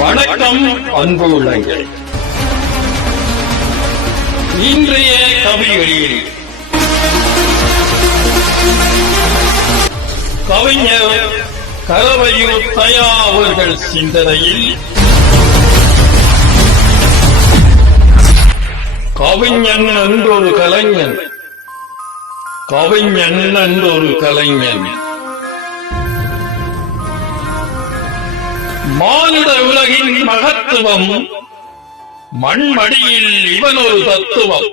வணக்கம் அன்பு உள்ளங்கள். இன்றைய கவிகளில் கவிஞர் கரவையூர் தயா அவர்கள் சிந்தனையில் கவிஞன் என்றொரு கலைஞன், கவிஞன் என்றொரு கலைஞன். மானுட உலகின் மகத்துவம் மண்மடியில் இவனொரு தத்துவம்.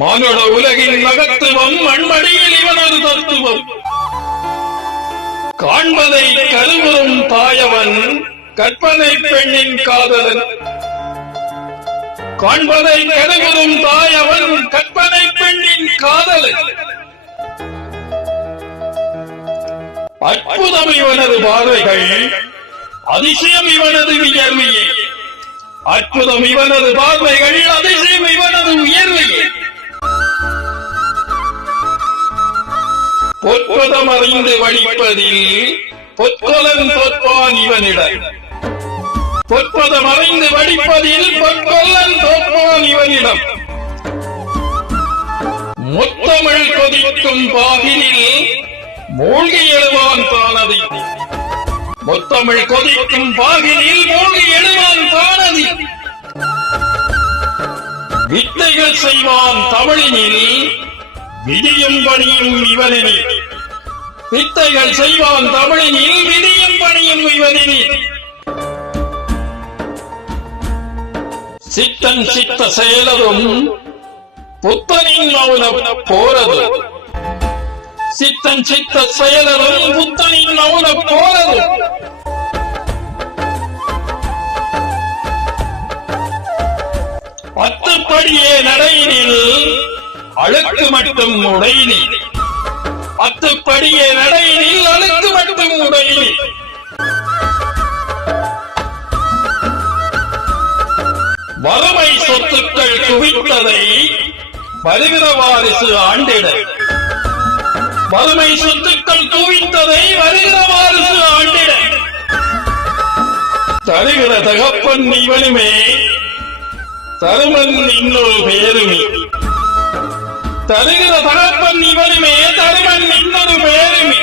மானுட உலகின் மகத்துவம் மண்மடியில் இவனொரு தத்துவம். காண்பதை கருவுறும் தாயவன் கற்பனை பெண்ணின் காதலன். காண்பதை கருவுறும் தாயவன் கற்பனை பெண்ணின் காதலன். அற்புதம் இவனது பார்வைகள், அதிசயம் இவனது உயர்வையே. அற்புதம் இவனது பார்வைகள், அதிசயம் இவனது உயர்வையே. பொற்பதம் அறிந்து வழிப்பதில் பொற்கொலன் தோற்பான் இவனிடம். பொற்பதம் அறிந்து வடிப்பதில் பொற்கொல்லன் தோற்பான் இவனிடம். முத்தமிழ் கொதிக்கும் பாகினில் மூழ்கி எழுவான் தானதி. முத்தமிழ் கொதிக்கும் பாகினில் மூழ்கி எழுவான் தானதி. வித்தைகள் செய்வான் தமிழினில் விதியும் பணியும் இவனில். வித்தைகள் செய்வான் தமிழினில் விதியும் பணியும் இவனில். சித்தன் சித்த செயலரும் புத்தனின் மௌனம் போரதும். சித்தன் சித்த செயலரும் புத்தனின் மௌனம் போரதும். பத்துப்படியே நடையினில் அழுக்கு மட்டும் உடையினில். பத்துப்படியே நடையினில் அழுக்கு மட்டும் உடையினில். வறுமை சொத்துக்கள் குவித்ததை வருகிற வாரிசு ஆண்டிட. வறுமை சொத்துக்கள் குவித்ததை வருகிற வாரிசு ஆண்டிட. தருகிற தகப்பன் இவனுமே தருமன் இன்னொரு பேருமே. தருகிற தகப்பன் இவனுமே தருமன் இன்னொரு பேருமே.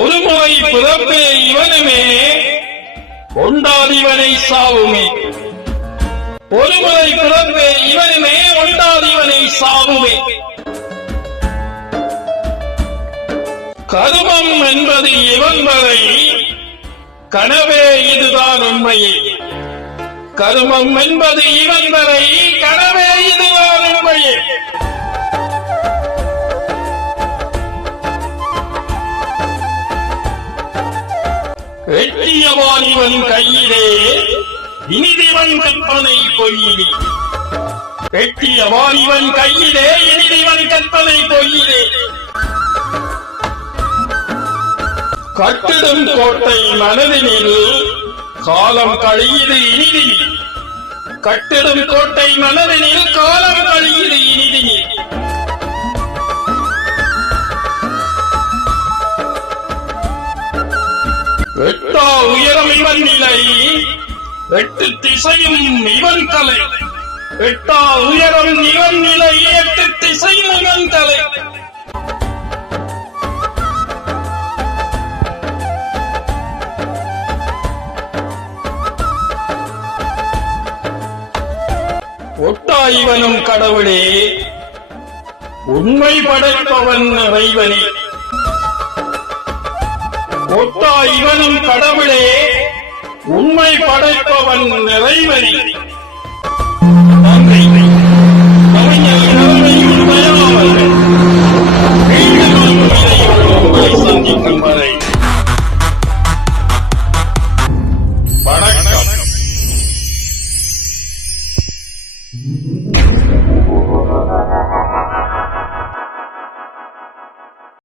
ஒருமுறை பிறப்பே இவனுமே ஒண்டாதிவனை சாவுமே. ஒருமுறை பிறப்பே இவனுமே ஒண்டாதிவனை சாவுமே. கருமம் என்பது இவன் வரை கனவே இதுதான் உண்மையே. கருமம் என்பது இவன் வரை கனவே இதுதான் உண்மையே. எட்டியவான் இவன் கையிலே இனிதிவன் கற்பனை பொய்யிலே. எட்டியவான் இவன் கையிலே இனிதிவன் கற்பனை பொய்யிலே. கட்டிடும் கோட்டை மனதினில் காலம் கழியுது இனிதினில். கட்டிடும் கோட்டை மனதினில் காலம் கழியுது இனிதினில். எட்டா உயரம் இவன் நிலை, எட்டு திசையும் இவன் தலை. எட்டா உயரம் இவன் நிலை, எட்டு திசையும் இவன் தலை. ஒட்டா இவனும் கடவுளே, உண்மை படைப்பவன் இறைவனே. ஒட்டா இவனும் கடவுளே, உண்மை படைப்பவன் இறைவனே. நன்றி. கவிஞர் கரவையூர் தயா அவர்கள். மீண்டும் உங்களை சந்திக்கும்